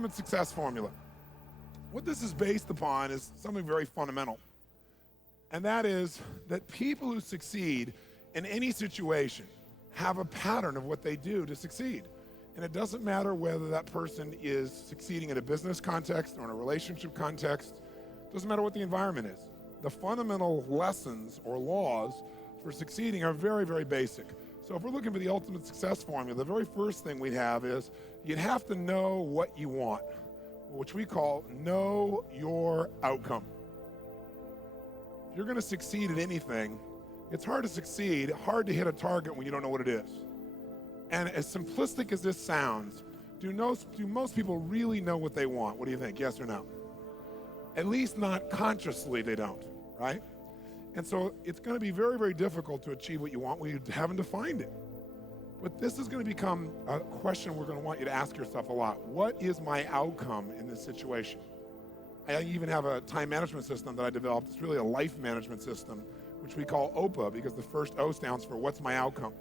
ultimate success formula. What this is based upon is something very fundamental. And that is that people who succeed in any situation have a pattern of what they do to succeed. And it doesn't matter whether that person is succeeding in a business context or in a relationship context. It doesn't matter what the environment is. The fundamental lessons or laws for succeeding are very, very basic. So if we're looking for the ultimate success formula, the very first thing we'd have is you'd have to know what you want, which we call know your outcome. If you're going to succeed at anything, it's hard to succeed, hard to hit a target when you don't know what it is. And as simplistic as this sounds, do most people really know what they want? What do you think, yes or no? At least not consciously they don't, right? And so it's going to be very, very difficult to achieve what you want when you haven't defined it. But this is going to become a question we're going to want you to ask yourself a lot. What is my outcome in this situation? I even have a time management system that I developed. It's really a life management system, which we call OPA, because the first O stands for what's my outcome?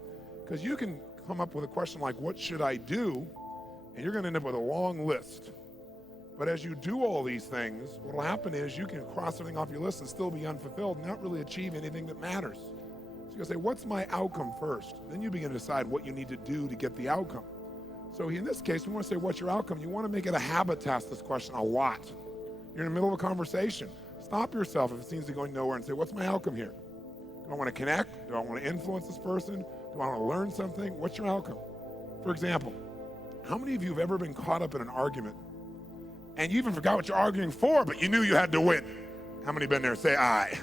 Because you can come up with a question like, what should I do? And you're going to end up with a long list. But as you do all these things, what will happen is you can cross everything off your list and still be unfulfilled and not really achieve anything that matters. So you're going to say, what's my outcome first? Then you begin to decide what you need to do to get the outcome. So in this case, we want to say, what's your outcome? You want to make it a habit to ask this question a lot. You're in the middle of a conversation. Stop yourself if it seems to be going nowhere and say, what's my outcome here? Do I want to connect? Do I want to influence this person? Do I want to learn something? What's your outcome? For example, how many of you have ever been caught up in an argument and you even forgot what you're arguing for, but you knew you had to win? How many been there? Say aye.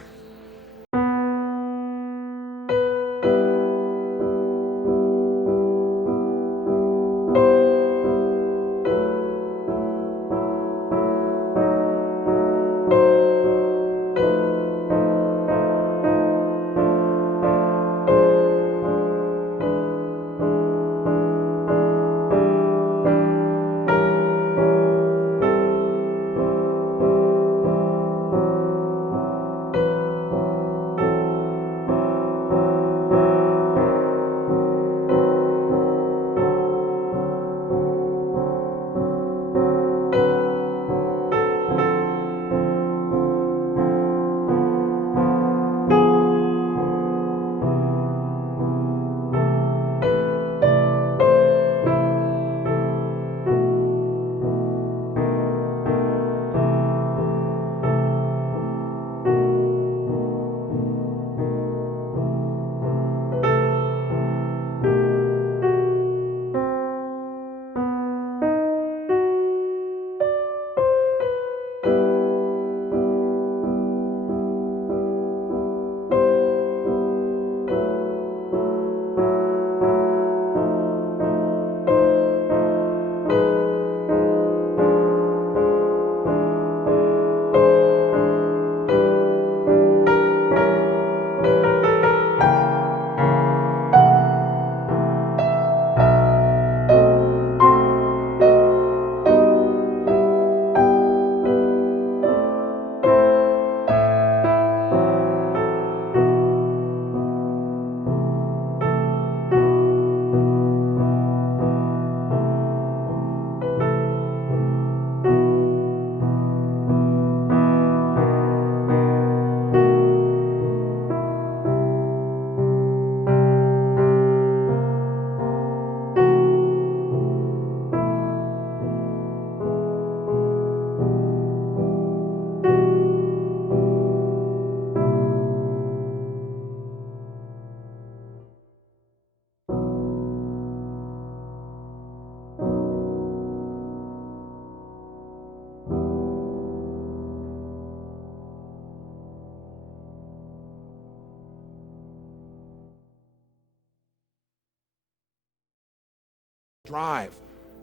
Drive.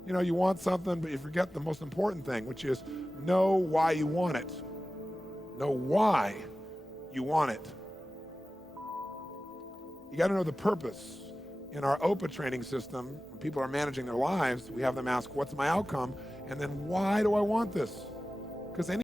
You know, you want something, but you forget the most important thing, which is know why you want it. Know why you want it. You got to know the purpose. In our OPA training system, when people are managing their lives, we have them ask, what's my outcome? And then why do I want this? Because any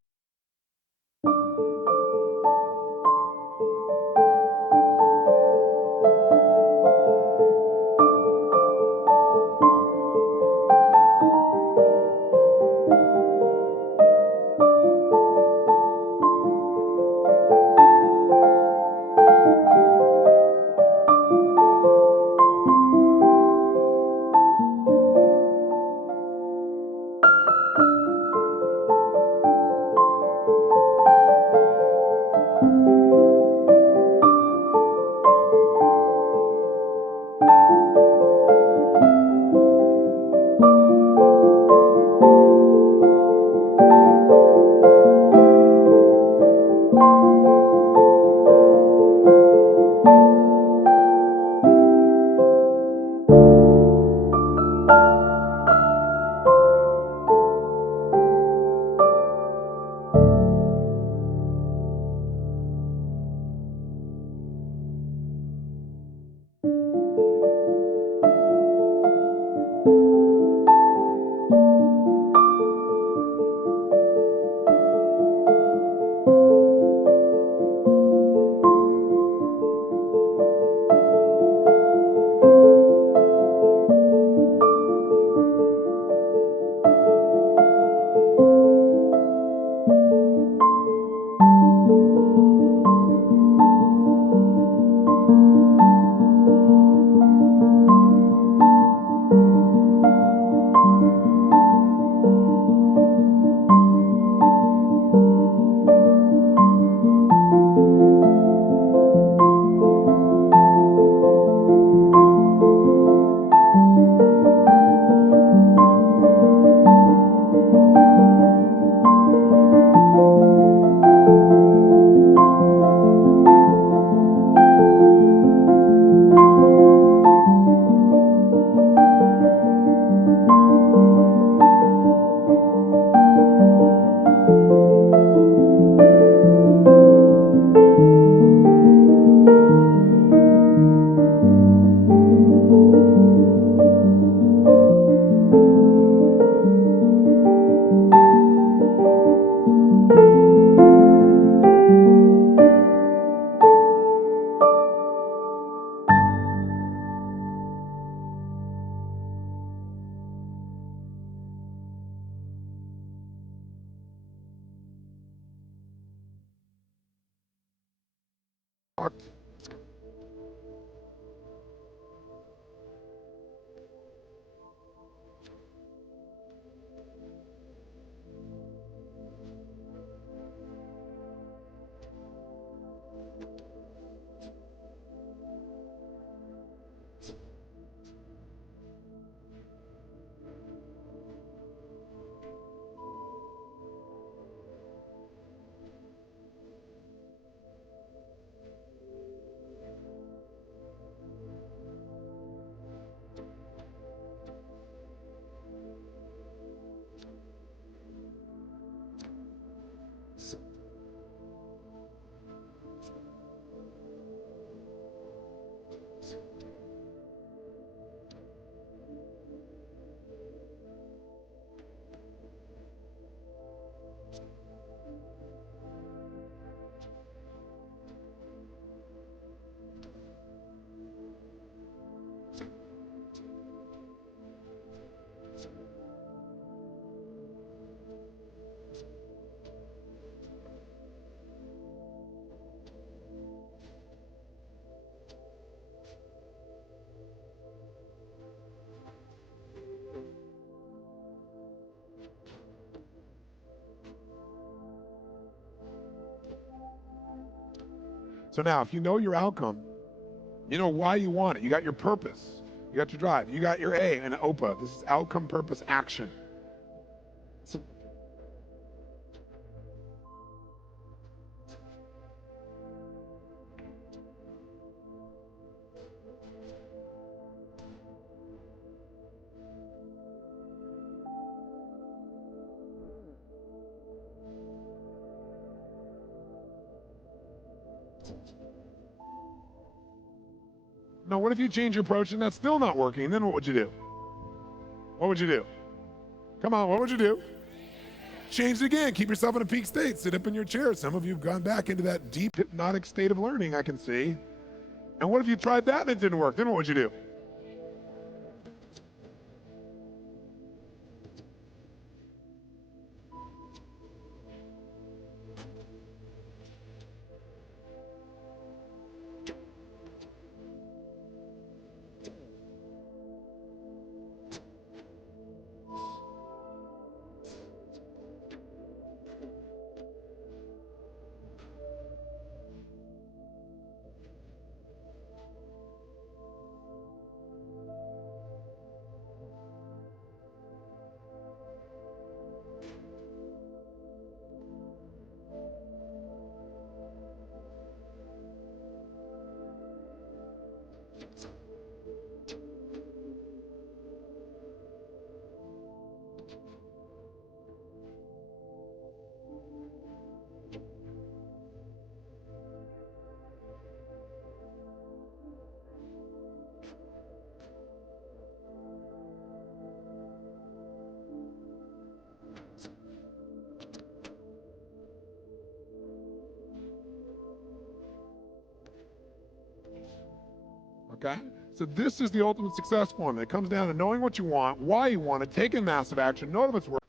So now, if you know your outcome, you know why you want it. You got your purpose. You got your drive. You got your A and OPA. This is outcome, purpose, action. So, now, what if you change your approach and that's still not working? Then what would you do? What would you do? Come on, what would you do? Change it again. Keep yourself in a peak state. Sit up in your chair. Some of you have gone back into that deep hypnotic state of learning, I can see. And what if you tried that and it didn't work? Then what would you do? Okay? So this is the ultimate success formula. It comes down to knowing what you want, why you want it, taking massive action, knowing if it's working.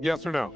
Yes or no?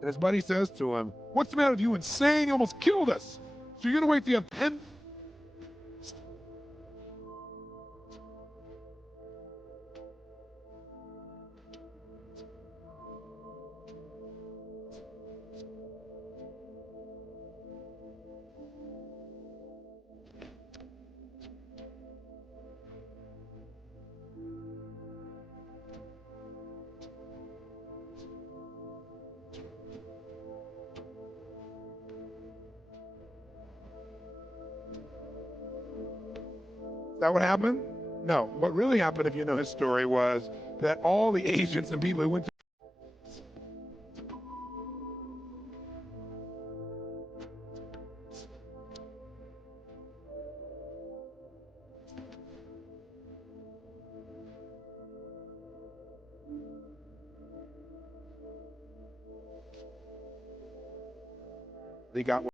And his buddy says to him, "What's the matter with you? Insane? You almost killed us. So you're going to wait till you have 10?" Is that what happened? No. What really happened, if you know his story, was that all the agents and people who went to they got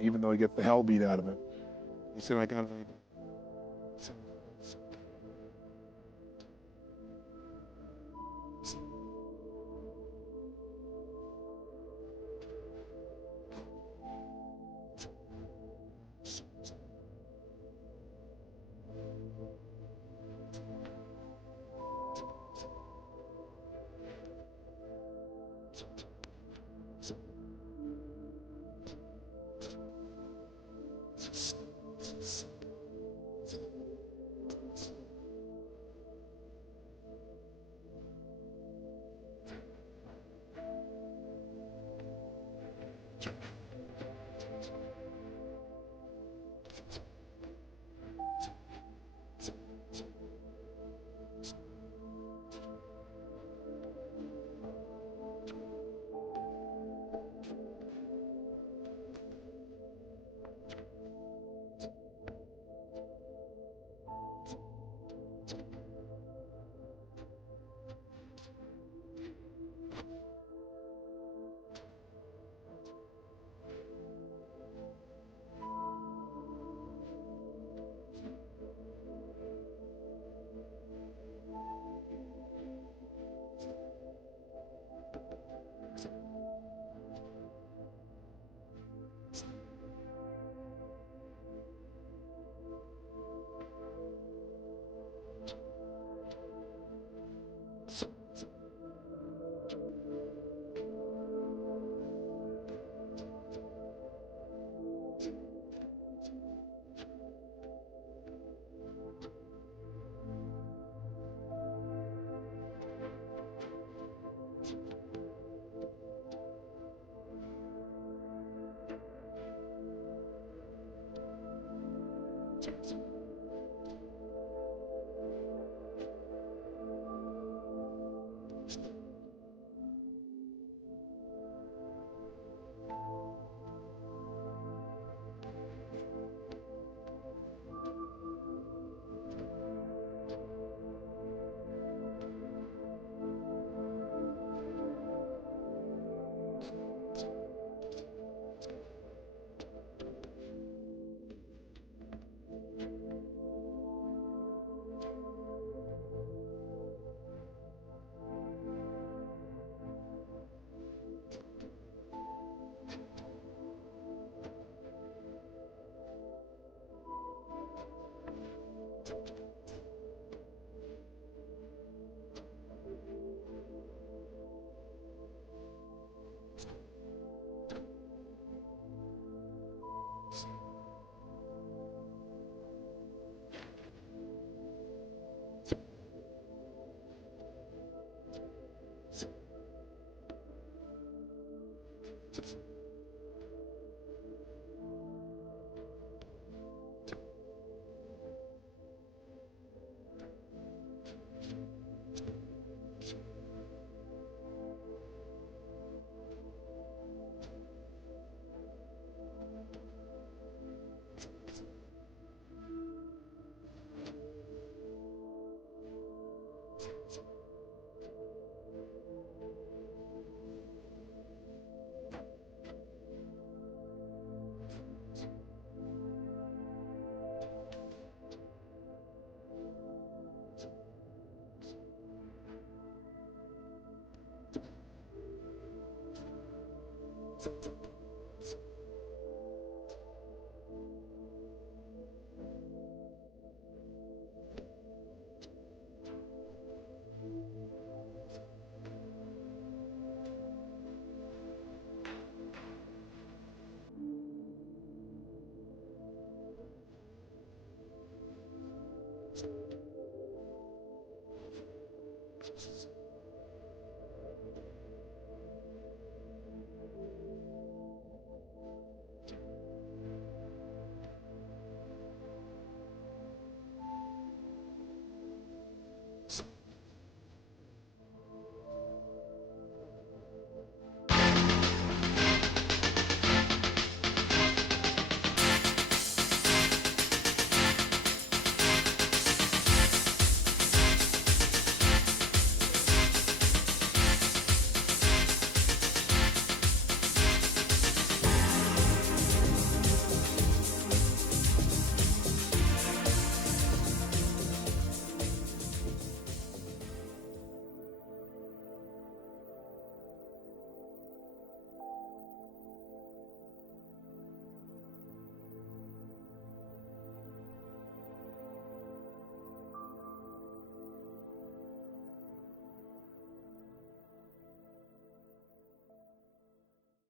even though he gets the hell beat out of him. He said, I got it.